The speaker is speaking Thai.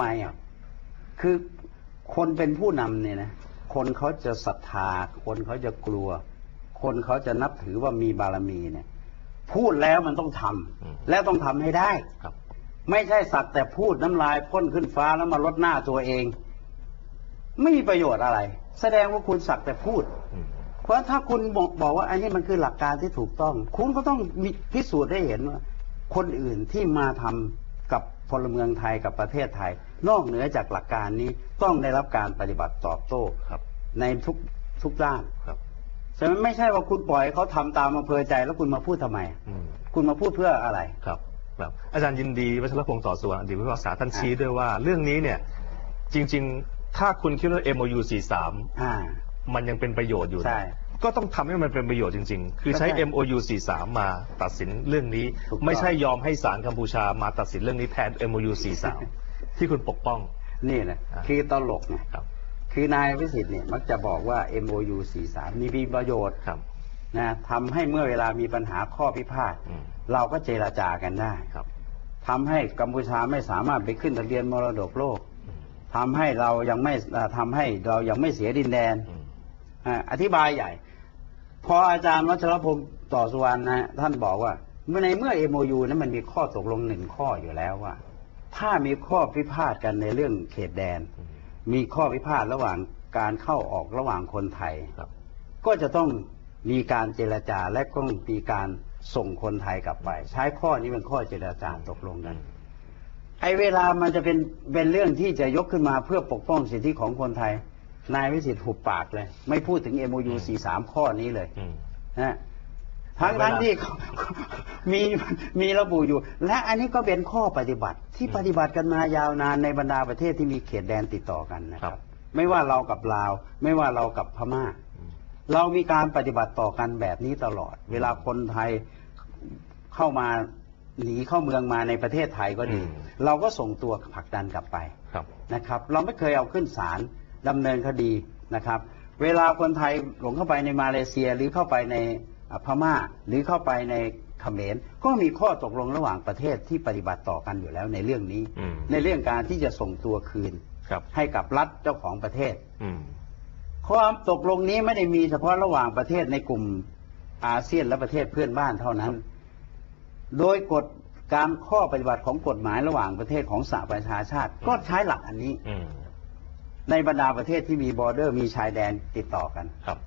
ทำไมอะคือคนเป็นผู้นำเนี่ยนะ คนเขาจะศรัทธา คนเขาจะกลัว คนเขาจะนับถือว่ามีบารมีเนี่ย พูดแล้วมันต้องทำอืมแล้วต้องทำให้ได้ครับไม่ใช่สักแต่พูดน้ำลายพ่นขึ้นฟ้าแล้วมาลดหน้าตัวเอง ไม่มีประโยชน์อะไร แสดงว่าคุณสักแต่พูดอืมเพราะถ้าคุณบอกบอกว่า อันนี้มันคือหลักการที่ถูกต้อง คุณก็ต้องมีพิสูจน์ได้เห็นว่า คนอื่นที่มาทำ กับพลเมืองไทยกับประเทศไทย นอกเหนือจากหลักการนี้ต้องได้รับการปฏิบัติตอบโต้ครับ ในทุกทุกด้านครับฉะนั้นไม่ใช่ว่าคุณปล่อยให้เขาทำตามอำเภอใจแล้วคุณมาพูดทำไมอืมคุณมาพูดเพื่ออะไรครับครับอาจารย์ยินดีวัชรพงศ์ต่อส่วนอดีตผู้พิพากษาท่านอ่าชี้ด้วยว่าเรื่องนี้เนี่ยจริง ๆ ถ้าคุณคิดว่า MOU 43อ่ามันยังเป็นประโยชน์อยู่ใช่ ก็ต้องทำให้มันเป็นประโยชน์จริง ๆ คือใช้ก็ใช่ MOU 43 มาตัดสินเรื่องนี้ ถูกต้อง ไม่ใช่ยอมให้ศาลกัมพูชามาตัดสินเรื่องนี้แทน MOU 43 ที่คุณปกป้อง นี่แหละอ่า คือตลกไงครับ คือนายวิสิทธิ์เนี่ยมักจะบอกว่า MOU 43 มีประโยชน์ครับ นะทำให้เมื่อเวลามีปัญหาข้อพิพาทอืม เราก็เจราจากันได้ครับ ทำให้กัมพูชาไม่สามารถไปขึ้นทะเบียนมรดกโลกทำให้เรายังไม่อ่าทำให้เรายังไม่เสียดินแดน อืม อ่าอธิบายใหญ่ พออาจารย์วัชรพงศ์ต่อสุวรรณนะท่านบอกว่าเมื่อในเมื่อ MOU นั้นมันมีข้อตกลงหนึ่งข้ออยู่แล้วว่า ถ้ามีข้อพิพาทกันในเรื่องเขตแดนอืมมีข้อพิพาทระหว่างการเข้าออกระหว่างคนไทยครับก็จะต้องมีการเจรจาและก็มีการส่งคนไทยกลับไป ใช้ข้อนี้เป็นข้อเจรจาตกลงกันไอ้เวลามันจะเป็นเป็นเรื่องที่จะยกขึ้นมาเพื่อปกป้องสิทธิของคนไทย นายวิสิทธิ์หุบปากเลย ไม่พูดถึง MOU 43 ข้อนี้เลยอืมนะทั้งเวลาทั้งที่มีมีระบุอยู่ และอันนี้ก็เป็นข้อปฏิบัติที่ปฏิบัติกันมายาวนานในบรรดาประเทศที่มีเขตแดนติดต่อกันนะคครัรับบไม่ว่าเรากับลาว ไม่ว่าเรากับพม่าอืมเรามีการปฏิบัติต่อกันแบบนี้ตลอด เวลาคนไทยเข้ามาหนีเข้าเมืองมาในประเทศไทยก็ดีอืมเราก็ส่งตัวผลักดันกลับไปครับนะครับ เราไม่เคยเอาขึ้นศาล ดำเนินคดีนะครับ เวลาคนไทยหลงเข้าไปในมาเลเซียหรือเข้าไปในอะพม่า หรือเข้าไปในเขมรก็มีข้อตกลงระหว่างประเทศที่ปฏิบัติต่อกันอยู่แล้วในเรื่องนี้อืมในเรื่องการที่จะส่งตัวคืนครับให้กับรัฐเจ้าของประเทศอืมความตกลงนี้ไม่ได้มีเฉพาะระหว่างประเทศในกลุ่มอาเซียนและประเทศเพื่อนบ้านเท่านั้น โดยกฎการข้อปฏิบัติของกฎหมายระหว่างประเทศของสหประชาชาติ ก็ใช้หลักอันนี้อืม ในบรรดาประเทศที่มีบอร์เดอร์มีชายแดนติดต่อกันครับ